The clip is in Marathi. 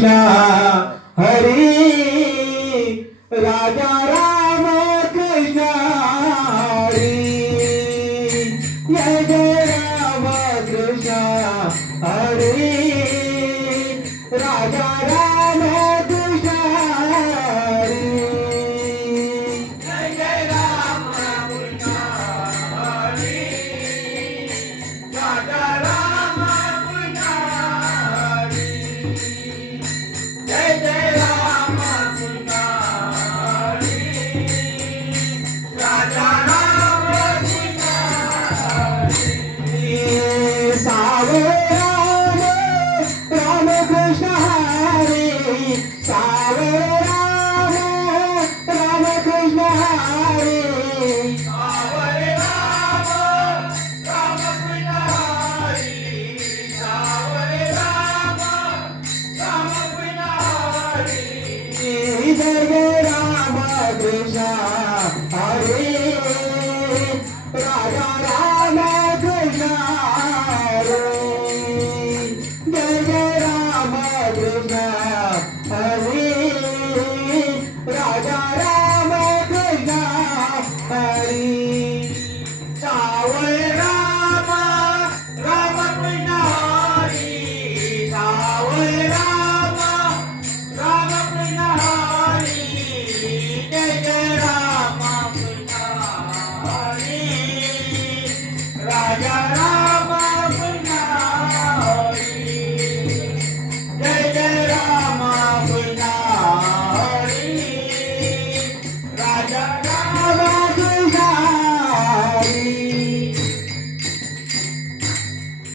कृष्णा हरी राजा राम कृष्णा हरी। राजा राम कृष्णा हरी राजा राम जय जय राम कृष्ण Yeah.